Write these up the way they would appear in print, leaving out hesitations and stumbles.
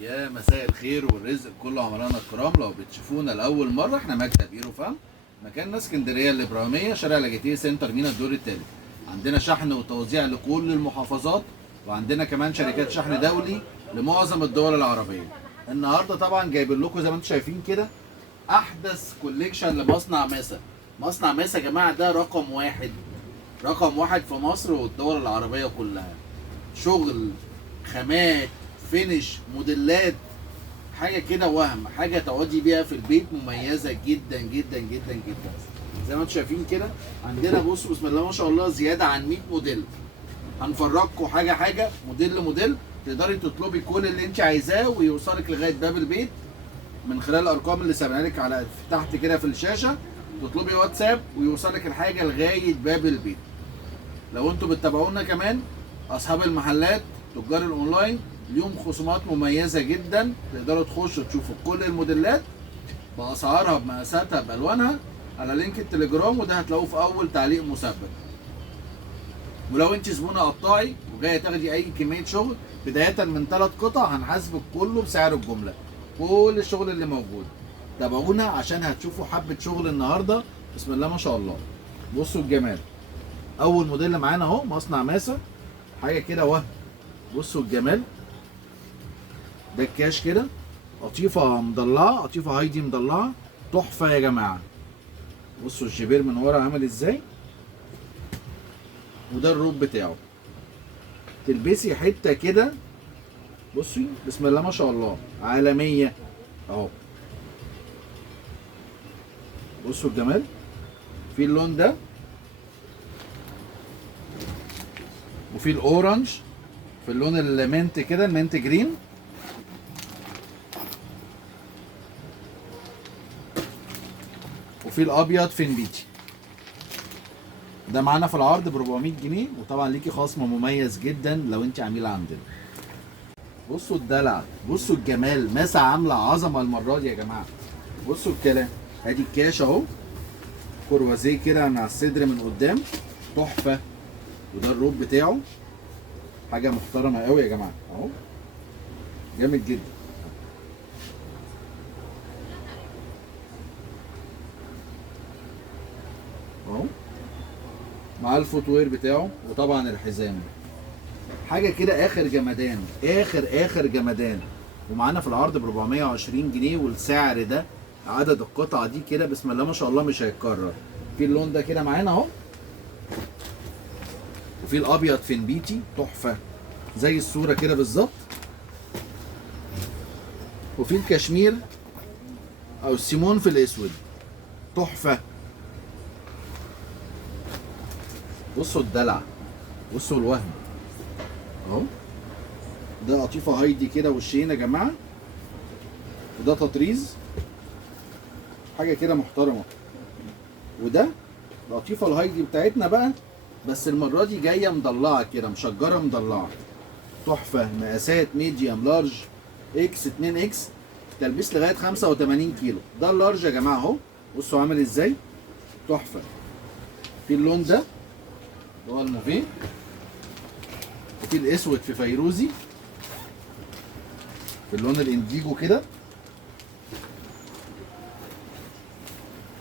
يا مساء الخير والرزق كله عملانا الكرام. لو بتشوفونا لاول مره، احنا مكتب ايرو فام، مكاننا اسكندريه الابراهيميه، شارع لاجيتيه سنتر مينا الدور الثالث. عندنا شحن وتوزيع لكل المحافظات، وعندنا كمان شركات شحن دولي لمعظم الدول العربيه. النهارده طبعا جايبين لكم زي ما انتم شايفين كده احدث كوليكشن لمصنع ماسا. مصنع ماسا يا جماعه ده رقم واحد، رقم واحد في مصر والدول العربيه كلها. شغل، خامات، فينش، موديلات، حاجه كده وهم، حاجه تقعدي بيها في البيت، مميزه جدا جدا جدا جدا. زي ما انتم شايفين كده عندنا، بصوا بسم الله ما شاء الله، زياده عن 100 موديل. هنفرجكم حاجه حاجه، موديل موديل، تقدري تطلبي كل اللي انت عايزاه ويوصلك لغايه باب البيت من خلال الارقام اللي سايبها لك على تحت كده في الشاشه. تطلبي واتساب ويوصلك الحاجه لغايه باب البيت. لو انتوا بتتابعونا كمان اصحاب المحلات، تجار الاونلاين، اليوم خصومات مميزه جدا. تقدروا تخشوا تشوفوا كل الموديلات باسعارها بمقاساتها بالوانها على لينك التليجرام، وده هتلاقوه في اول تعليق مثبت. ولو انت زبونه قطاعي وجايه تاخدي اي كميه شغل بدايه من 3 قطع، هنحاسبك كله بسعر الجمله، كل الشغل اللي موجود. تابعونا عشان هتشوفوا حبه شغل النهارده بسم الله ما شاء الله. بصوا الجمال. اول موديل معانا اهو، مصنع ماسا، حاجه كده وهم. بصوا الجمال ده، الكاش كده، قطيفه مضلعه، قطيفه هايدي مضلعه، تحفه يا جماعه. بصوا الجبير من ورا عامل ازاي، وده الروب بتاعه. تلبسي حته كده، بصي بسم الله ما شاء الله، عالميه اهو. بصوا الجمال. في اللون ده، وفي الاورنج، في اللون المنت كده، المنت جرين، وفي الابيض فين بيتي. ده معانا في العرض ب 400 جنيه، وطبعا ليكي خصم مميز جدا لو انت عميله عندنا. بصوا الدلع، بصوا الجمال، ماسا عامله عظمه المره دي يا جماعه. بصوا الكلام، ادي الكاش اهو، كروازيه كده مع الصدر من قدام، تحفه. وده الروب بتاعه، حاجه محترمه قوي يا جماعه اهو، جامد جدا. اهو مع الفوت وير بتاعه، وطبعا الحزام. حاجه كده اخر جمدان، اخر جمدان. ومعانا في العرض ب 420 جنيه، والسعر ده عدد القطعه دي كده بسم الله ما شاء الله مش هيتكرر. في اللون ده كده معانا اهو، وفي الابيض فين بيتي، تحفه زي الصوره كده بالظبط. وفي الكشمير او السيمون في الاسود، تحفه. بصوا الدلع، بصوا الوهم اهو. ده قطيفه هايدي كده وشين يا جماعه، وده تطريز، حاجه كده محترمه. وده القطيفه الهايدي بتاعتنا بقى، بس المره دي جايه مضلعه كده، مشجره مضلعه، تحفه. مقاسات ميديوم لارج اكس 2 اكس، تلبيس لغايه 85 كيلو. ده اللارج يا جماعه اهو، بصوا عامل ازاي، تحفه. في اللون ده اللي هو الموفيه، وفي الاسود في فيروزي، في اللون الانديجو كده،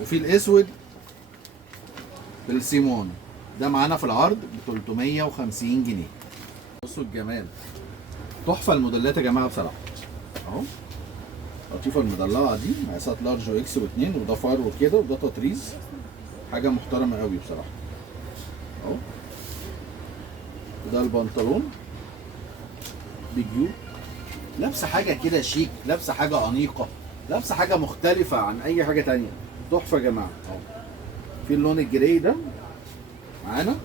وفي الاسود في السيمون. ده معانا في العرض ب 350 جنيه. بصوا الجمال، تحفه الموديلات يا جماعه بصراحه اهو. القطيفه المدلعه دي مقاسات لارج واكس واثنين، وده فرو كده، وده تطريز، حاجه محترمه قوي بصراحه اهو. وده البنطلون بجيوب، لابسه حاجه كده شيك، لابسه حاجه انيقه، لابسه حاجه مختلفه عن اي حاجه تانية، تحفه يا جماعه اهو. في اللون الجراي ده معانا،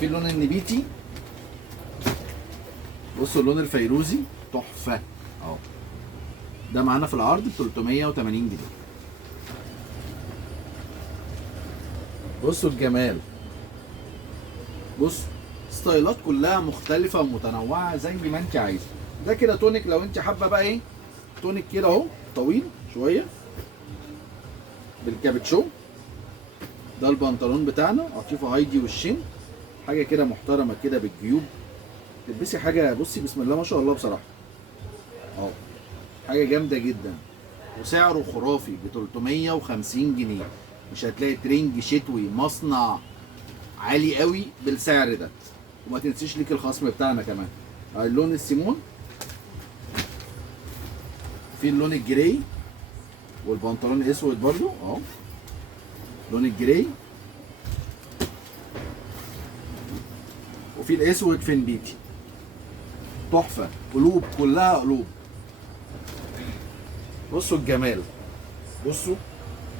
في اللون النبيتي، بصوا اللون الفيروزي، تحفه اهو. ده معانا في العرض ب 380 جنيه. بصوا الجمال، بصوا ستايلات كلها مختلفه ومتنوعه زي ما انت عايزه. ده كده تونيك، لو انت حابه بقى ايه، تونيك كده اهو طويل شويه بالكابتشو. ده البنطلون بتاعنا، قطيفه هايدي والشين، حاجه كده محترمه كده بالجيوب، تلبسي حاجه، بصي بسم الله ما شاء الله بصراحه اهو، حاجه جامده جدا وسعره خرافي ب 350 جنيه. مش هتلاقي ترنج شتوي مصنع عالي قوي بالسعر ده. وما تنسيش ليك الخصم بتاعنا كمان. اللون السيمون، في اللون الجراي والبنطلون اسود برضو اهو، لون الجراي، وفي الاسود فين تحفه، قلوب كلها قلوب. بصوا الجمال، بصوا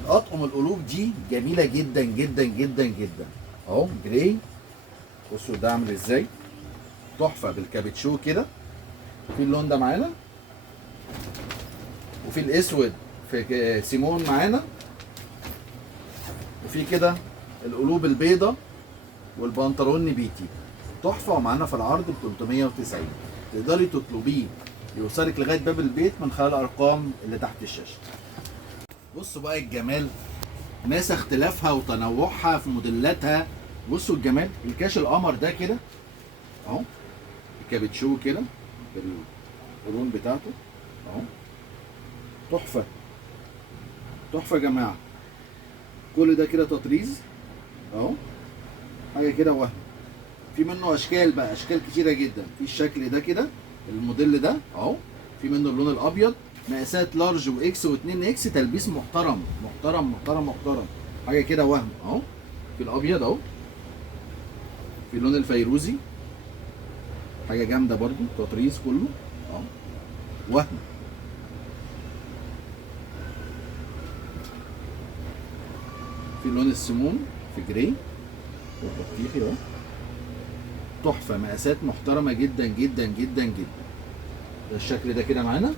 اطقم القلوب دي جميله جدا جدا جدا جدا اهو، جراي. بصوا ده عامل ازاي، تحفه بالكابتشو كده. في اللون ده معانا، وفي الاسود في سيمون معانا، وفي كده القلوب البيضه والبنطلون نبيتي تحفه. ومعانا في العرض ب 390. تقدري تطلبيه يوصلك لغايه باب البيت من خلال الارقام اللي تحت الشاشه. بصوا بقى الجمال، ماسة اختلافها وتنوعها في موديلاتها. بصوا الجمال، الكاش القمر ده كده اهو، الكابتشو كده بالقرون بتاعته اهو، تحفه تحفه يا جماعه. كل ده كده تطريز اهو، حاجه كده وهم. في منه اشكال بقى، اشكال كتيره جدا. في الشكل ده كده، الموديل ده اهو، في منه اللون الابيض، مقاسات لارج واكس و2 اكس، تلبيس محترم محترم محترم محترم، حاجه كده وهم اهو. في الابيض اهو، في اللون الفيروزي، حاجه جامده برضو، تطريز كله اهو وهم. في اللون السمون في جراي والبطيخي اهو، تحفه، مقاسات محترمه جدا جدا جدا جدا. ده الشكل ده كده معانا.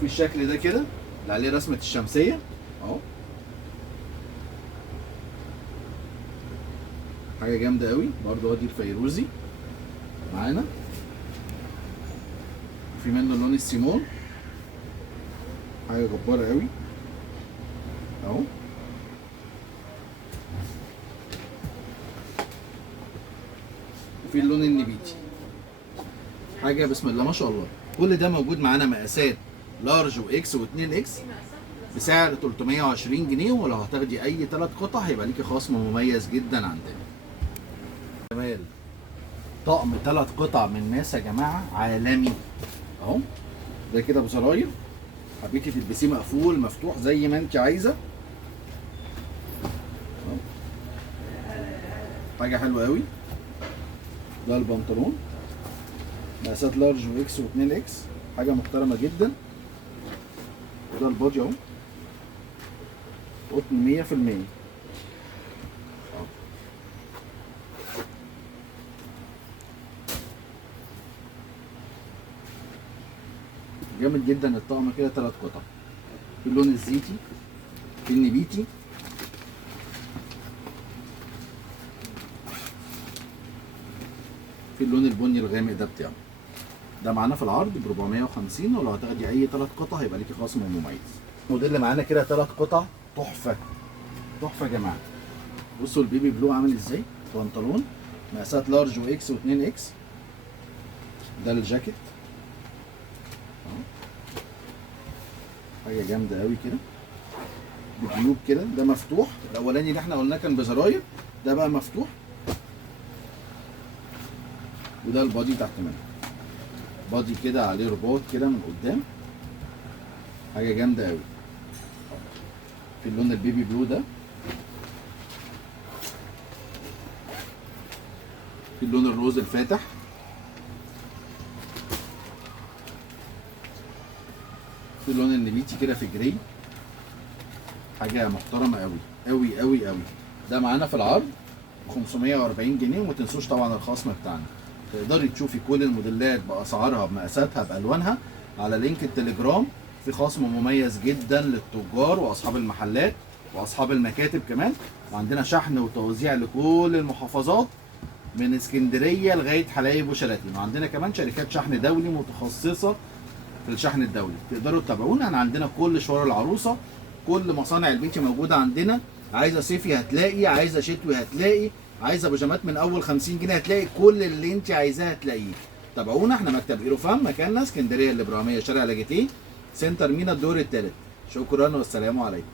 في الشكل ده كده اللي عليه رسمه الشمسيه اهو، حاجه جامده قوي برضو. ادي الفيروزي معانا، في منه اللون السيمون، حاجه جباره قوي اهو. وفي اللون النبيتي، حاجه بسم الله ما شاء الله. كل ده موجود معانا مقاسات لارج واكس و2 اكس بسعر 320 جنيه. ولو هتاخدي اي 3 قطع هيبقى ليكي خصم مميز جدا عندنا. جمال طقم 3 قطع من ناس يا جماعه عالمي اهو، ده كده بزراير، حبيتي تلبسيه مقفول مفتوح زي ما انت عايزه اهو، حاجه حلوه قوي. ده البنطلون مقاسات لارج واكس و2 اكس، حاجه محترمه جدا. وده البادي اهو، قطن 100%. جامد جدا الطقم كده، 3 قطع. في اللون الزيتي، في النبيتي، في اللون البني الغامق ده بتاعه. ده معانا في العرض ب 450. ولو هتاخدي اي 3 قطع هيبقى ليكي خصم مميز. الموديل اللي معانا كده 3 قطع تحفه تحفه يا جماعه. بصوا البيبي بلو عامل ازاي، بنطلون مقاسات لارج واكس و2 اكس. ده الجاكيت اهو، حاجه جامده قوي كده بجيوب كده. ده مفتوح، الاولاني اللي احنا قلناه كان بزراير، ده بقى مفتوح. وده البادي تحت منه، بادي كده عليه رباط كده من قدام، حاجه جامده قوي. في اللون البيبي بلو ده، في اللون الروز الفاتح، في اللون النبيتي كده في جراي، حاجه محترمه قوي قوي قوي قوي. ده معانا في العرض ب 540 جنيه. وما تنسوش طبعا الخصم بتاعنا. تقدري تشوفي كل الموديلات باسعارها بمقاساتها بالوانها على لينك التليجرام. في خصم مميز جدا للتجار واصحاب المحلات واصحاب المكاتب كمان. وعندنا شحن وتوزيع لكل المحافظات من اسكندريه لغايه حلايب وشلاتين. وعندنا كمان شركات شحن دولي متخصصه في الشحن الدولي. تقدروا تتابعونا، احنا عندنا كل شوارع العروسه، كل مصانع البيتي موجوده عندنا. عايزه صيفي هتلاقي، عايزه شتوي هتلاقي، عايزه بيجامات من اول 50 جنيه هتلاقي كل اللي انت عايزاه هتلاقيه. تابعونا، احنا مكتب ايروفام، مكاننا اسكندريه الابراهيميه، شارع لاجيتيه، سنتر مينا الدور الثالث. شكرا والسلام عليكم.